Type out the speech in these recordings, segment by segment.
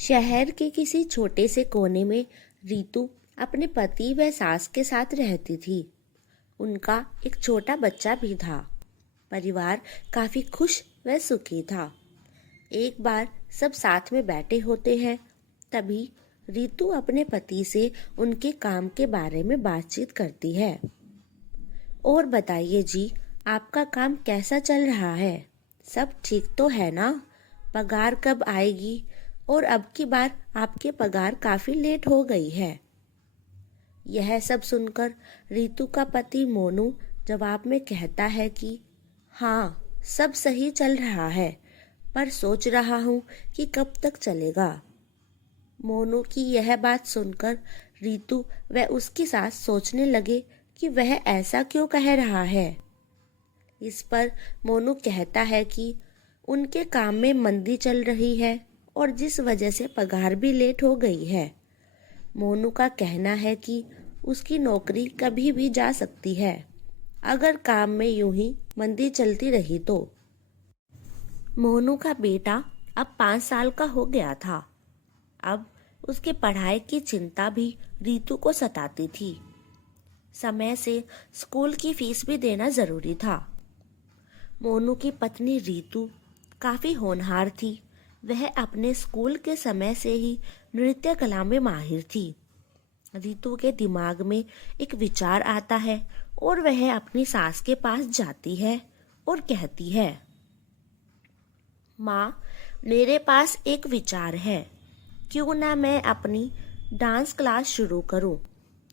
शहर के किसी छोटे से कोने में रीतु अपने पति व सास के साथ रहती थी। उनका एक छोटा बच्चा भी था। परिवार काफी खुश व सुखी था। एक बार सब साथ में बैठे होते हैं, तभी रीतु अपने पति से उनके काम के बारे में बातचीत करती है। और बताइए जी, आपका काम कैसा चल रहा है? सब ठीक तो है ना? पगार कब आएगी? और अब की बार आपके पगार काफी लेट हो गई है। यह सब सुनकर रीतु का पति मोनू जवाब में कहता है कि हाँ, सब सही चल रहा है, पर सोच रहा हूँ कि कब तक चलेगा। मोनू की यह बात सुनकर रीतु व उसकी सास सोचने लगे कि वह ऐसा क्यों कह रहा है। इस पर मोनू कहता है कि उनके काम में मंदी चल रही है और जिस वजह से पगार भी लेट हो गई है। मोनू का कहना है कि उसकी नौकरी कभी भी जा सकती है अगर काम में यूं ही मंदी चलती रही तो। मोनू का बेटा अब 5 साल का हो गया था। अब उसके पढ़ाई की चिंता भी रीतु को सताती थी। समय से स्कूल की फीस भी देना जरूरी था। मोनू की पत्नी रीतु काफी होनहार थी। वह अपने स्कूल के समय से ही नृत्य कला में माहिर थी। रीतु के दिमाग में एक विचार आता है और वह अपनी सास के पास जाती है और कहती है, माँ, मेरे पास एक विचार है। क्यों ना मैं अपनी डांस क्लास शुरू करूं?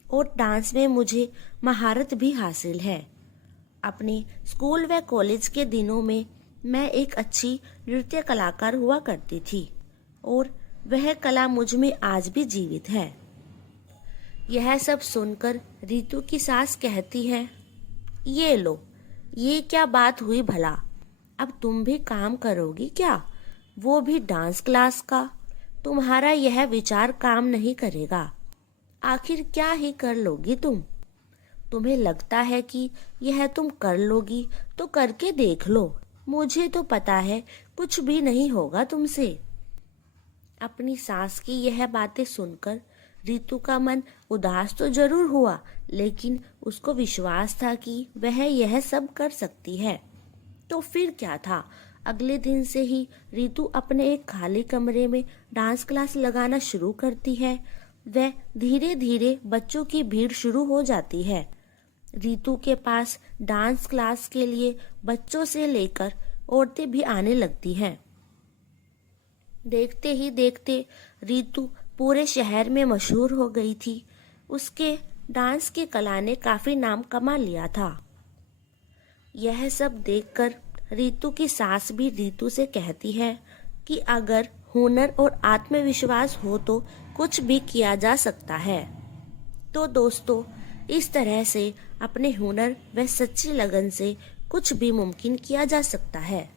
और डांस में मुझे महारत भी हासिल है। अपने स्कूल व कॉलेज के दिनों में मैं एक अच्छी नृत्य कलाकार हुआ करती थी और वह कला मुझ में आज भी जीवित है। यह सब सुनकर रीतु की सास कहती है, ये लो, ये क्या बात हुई भला? अब तुम भी काम करोगी क्या? वो भी डांस क्लास का? तुम्हारा यह विचार काम नहीं करेगा। आखिर क्या ही कर लोगी तुम? तुम्हें लगता है कि यह तुम कर लोगी तो करके देख लो। मुझे तो पता है कुछ भी नहीं होगा तुमसे। अपनी सास की यह बातें सुनकर रीतु का मन उदास तो जरूर हुआ, लेकिन उसको विश्वास था कि वह यह सब कर सकती है। तो फिर क्या था, अगले दिन से ही रीतु अपने एक खाली कमरे में डांस क्लास लगाना शुरू करती है। वह धीरे धीरे बच्चों की भीड़ शुरू हो जाती है। रीतु के पास डांस क्लास के लिए बच्चों से लेकर औरतें भी आने लगती हैं। देखते ही देखते रीतु पूरे शहर में मशहूर हो गई थी। उसके डांस की कला ने काफी नाम कमा लिया था। यह सब देखकर रीतु की सास भी रीतु से कहती है कि अगर हुनर और आत्मविश्वास हो तो कुछ भी किया जा सकता है। तो दोस्तों, इस तरह से अपने हुनर व सच्ची लगन से कुछ भी मुमकिन किया जा सकता है।